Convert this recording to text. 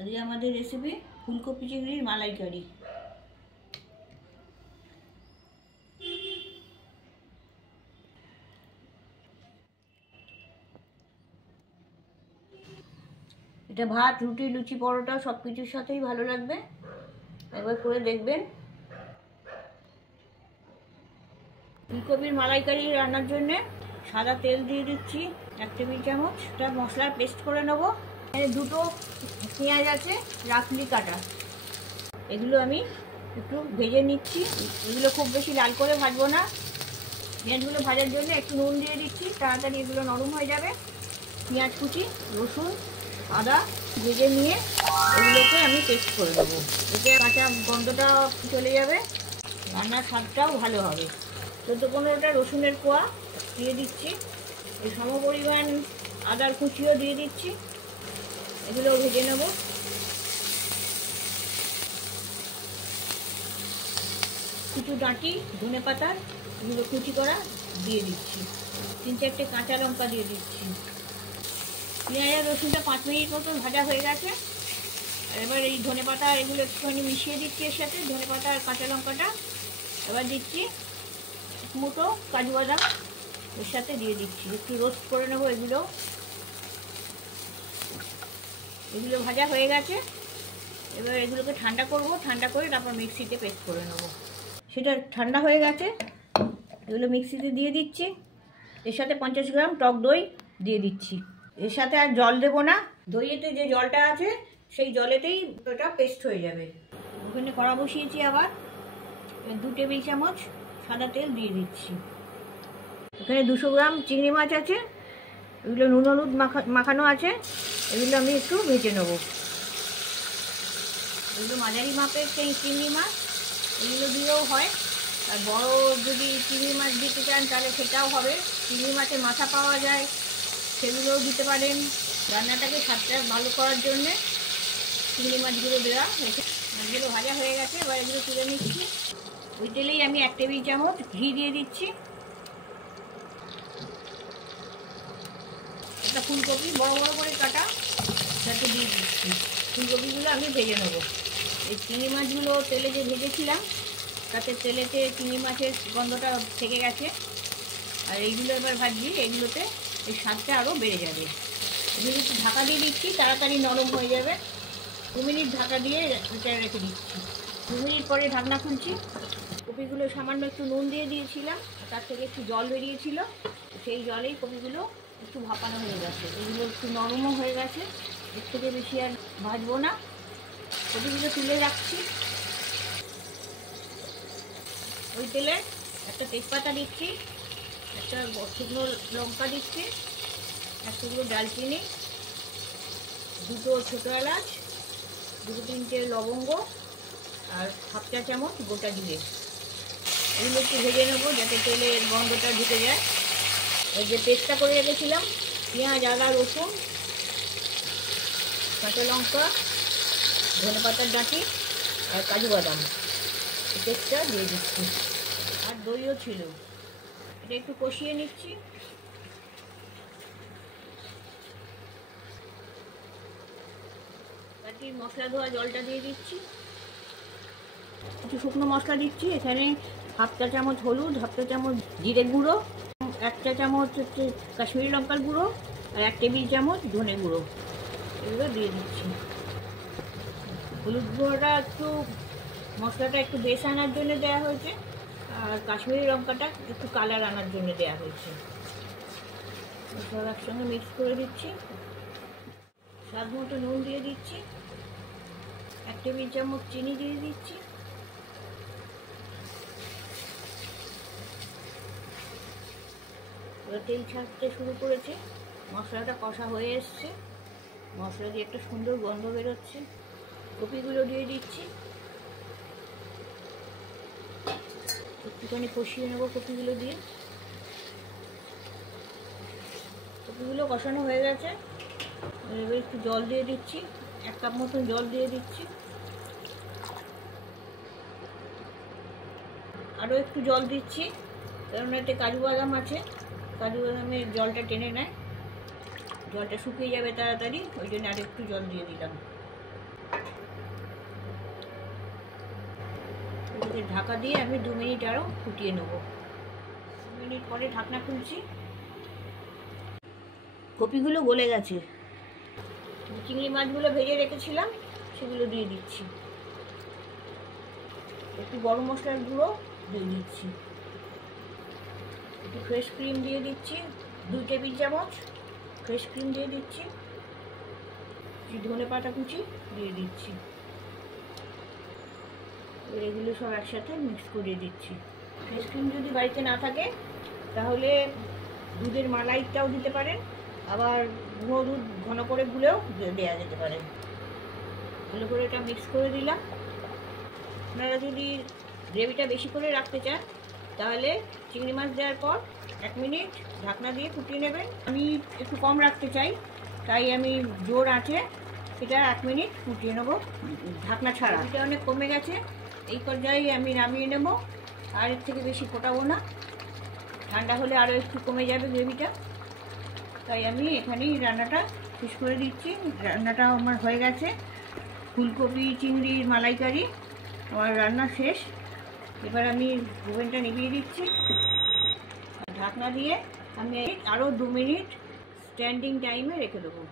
আজকে আমাদের রেসিপি ফুলকপি চিংড়ির মালাইকারি। এটা ভাত, রুটি, লুচি, পরোটা সব কিছুর সাথেই ভালো লাগবে, একবার করে দেখবেন। ফুলকপির মালাইকারি রান্নার জন্যে সাদা তেল দিয়ে দিচ্ছি 1 টেবিল চামচ। এটা মশলার পেস্ট করে নেবো। এখানে 2টো পেঁয়াজ আছে রাফলি কাটা, এগুলো আমি একটু ভেজে নিচ্ছি। এগুলো খুব বেশি লাল করে ভাজবো না। পেঁয়াজগুলো ভাজার জন্য একটু নুন দিয়ে দিচ্ছি, তাড়াতাড়ি এগুলো নরম হয়ে যাবে। পেঁয়াজ কুচি, রসুন, আদা ভেজে নিয়ে এগুলোকে আমি পেস্ট করে দেবো। এতে কাঁচা গন্ধটা চলে যাবে, রান্নার স্বাদটাও ভালো হবে। 14-15টা রসুনের কোয়া দিয়ে দিচ্ছি। এই সমপরিমাণ আদার কুচিও দিয়ে দিচ্ছি। এগুলো ভেজে নেব। কিছু ডাঁটি ধনে পাতার এগুলো কুচি করা দিয়ে দিচ্ছি। 3-4টে কাঁচা লঙ্কা দিয়ে দিচ্ছি। পেঁয়াজ আর রসুনটা 5 মিনিট মতন ভাজা হয়ে গেছে। এবার এই ধনে পাতা এগুলো একটুখানি মিশিয়ে দিচ্ছি এর সাথে, ধনে পাতা আর কাঁচা লঙ্কাটা। এবার দিচ্ছি মুঠো কাজু বাদাম, এর সাথে দিয়ে দিচ্ছি। একটু রোস্ট করে নেবো। এগুলো ভাজা হয়ে গেছে। এবার এগুলোকে ঠান্ডা করব, ঠান্ডা করে তারপর মিক্সিতে পেস্ট করে নেবো। সেটা ঠান্ডা হয়ে গেছে, এগুলো মিক্সিতে দিয়ে দিচ্ছি। এর সাথে 50 গ্রাম টক দই দিয়ে দিচ্ছি। এর সাথে আর জল দেবো না, দইয়েতে যে জলটা আছে সেই জলেতেই ওটা পেস্ট হয়ে যাবে। ওখানে কড়া বসিয়েছি, আবার 2 টেবিল চামচ সাদা তেল দিয়ে দিচ্ছি। এখানে 200 গ্রাম চিংড়ি মাছ আছে, এগুলো নুন হলুদ মাখানো আছে। এগুলো আমি একটু ভেজে নেবো। এগুলো মাঝারি মাপের চিংড়ি মাছ, এগুলো দিয়েও হয়। আর বড় যদি চিংড়ি মাছ দিতে চান তাহলে সেটাও হবে। চিংড়ি মাছের মাথা পাওয়া যায়, সেগুলোও দিতে পারেন। রান্নাটাকে স্বাদটা ভালো করার জন্যে চিংড়ি মাছগুলো দেওয়া হয়েছে। মাছগুলো ভাজা হয়ে গেছে, এবার এগুলো তুলে নিচ্ছি। ওই তেলেই আমি 1 টেবিল চামচ ঘি দিয়ে দিচ্ছি। একটা ফুলকপি বড় বড় করে কাটা যাতে দিয়ে দিচ্ছি। ফুলকপিগুলো আমি ভেজে নেবো। এই চিংড়ি মাছগুলো তেলে যে ভেজেছিলাম তাতে তেলেতে চিংড়ি মাছের গন্ধটা থেকে গেছে। আর এইগুলো এবার ভাজছি, এইগুলোতে এই স্বাদটা আরও বেড়ে যাবে। এগুলো একটু ঢাকা দিয়ে দিচ্ছি, তাড়াতাড়ি নরম হয়ে যাবে। 2 মিনিট ঢাকা দিয়ে এটা রেখে দিচ্ছি। 2 মিনিট পরে ঢাকনা খুলছি। কপিগুলো সামান্য একটু নুন দিয়ে দিয়েছিলাম, তার থেকে একটু জল বেরিয়েছিল, সেই জলেই কপিগুলো একটু ভাপানো হয়ে গেছে। এগুলো একটু নরমও হয়ে গেছে, এর থেকে বেশি আর ভাজবো না। কপিগুলো তুলে রাখছি। ওই তেলে একটা তেজপাতা দিচ্ছি, একটা শুকনো লঙ্কা দিচ্ছি, 1 টুকরো দারচিনি, 2টো ছোটো এলাচ, 2-3টে লবঙ্গ আর 1/2 চা চামচ গোটা জিরে। এগুলো একটু ভেজে নেবো যাতে তেলের গন্ধটা ঢুকে যায়। এই যে পেস্টটা করে রেখেছিলাম, পেঁয়াজ, আদা, রসুন, কাঁচা লঙ্কা, ধনে পাতার ডাঁটি আর কাজু বাদাম, এই পেস্টটা দিয়ে দিচ্ছি। আর দইও ছিল, এটা একটু কষিয়ে নিচ্ছি। বাটির মশলা ধোয়া জলটা দিয়ে দিচ্ছি। কিছু শুকনো মশলা দিচ্ছি। এখানে 1/2 চা চামচ হলুদ, 1/2 চা চামচ জিরে গুঁড়ো, 1 চা চামচ হচ্ছে কাশ্মীরি লঙ্কার গুঁড়ো আর 1 টেবিল চামচ ধনে গুঁড়ো, এগুলো দিয়ে দিচ্ছি। হলুদ গুঁড়োটা একটু মশলাটা একটু বেশ আনার জন্য দেওয়া হয়েছে, আর কাশ্মীরি লঙ্কাটা একটু কালার আনার জন্য দেওয়া হয়েছে। সব একসঙ্গে মিক্স করে দিচ্ছি। স্বাদ মতো নুন দিয়ে দিচ্ছি। 1 টেবিল চামচ চিনি দিয়ে দিচ্ছি। এবার তেল ছাড়তে শুরু করেছে, মশলাটা কষা হয়ে এসছে, মশলা দিয়ে একটা সুন্দর গন্ধ বেরোচ্ছে। কপিগুলো দিয়ে দিচ্ছি, একটুখানি কষিয়ে নেবো কপিগুলো দিয়ে। কপিগুলো কষানো হয়ে গেছে, এবার একটু জল দিয়ে দিচ্ছি, 1 কাপ মতন জল দিয়ে দিচ্ছি। আরও একটু জল দিচ্ছি, কারণ এতে কাজু বাদাম আছে, কাজু বাদামের জলটা টেনে নেয়, জলটা শুকিয়ে যাবে তাড়াতাড়ি, ওই জন্য আর একটু জল দিয়ে দিলাম। এটাকে ঢাকা দিয়ে আমি 2 মিনিট আরও ফুটিয়ে নেব। 2 মিনিট পরে ঢাকনা খুলছি। কপিগুলো গলে গেছে। চিংড়ি মাছগুলো ভেজে রেখেছিলাম সেগুলো দিয়ে দিচ্ছি। একটু গরম মশলার গুঁড়ো দিয়ে দিচ্ছি। একটু ফ্রেশ ক্রিম দিয়ে দিচ্ছি, 2 টেবিল চামচ ফ্রেশ ক্রিম দিয়ে দিচ্ছি। ধনে পাতা কুচি দিয়ে দিচ্ছি। এগুলো সব একসাথে মিক্স করে দিচ্ছি। ফ্রেশ ক্রিম যদি বাড়িতে না থাকে তাহলে দুধের মালাইটাও দিতে পারেন, আবার গুঁড়ো দুধ ঘন করে গুলেও দেওয়া যেতে পারে। ভালো করে এটা মিক্স করে দিলাম। আপনারা যদি গ্রেভিটা বেশি করে রাখতে চান তাহলে চিংড়ি মাছ দেওয়ার পর 1 মিনিট ঢাকনা দিয়ে ফুটিয়ে নেবেন। আমি একটু কম রাখতে চাই, তাই আমি জোর আঁচে এটা 1 মিনিট ফুটিয়ে নেবো ঢাকনা ছাড়া। এটা অনেক কমে গেছে, এই পর্যায়ে আমি নামিয়ে নেব। আর এর থেকে বেশি ফোটাবো না, ঠান্ডা হলে আরও একটু কমে যাবে গ্রেভিটা। তাই আমি এখানেই রান্নাটা শেষ করে দিচ্ছি। রান্নাটা আমার হয়ে গেছে, ফুলকপি চিংড়ির মালাইকারি আমার রান্না শেষ। এবার আমি ওভেনটা নিভিয়ে দিচ্ছি। ঢাকনা দিয়ে আমি আরও 2 মিনিট স্ট্যান্ডিং টাইমে রেখে দেবো।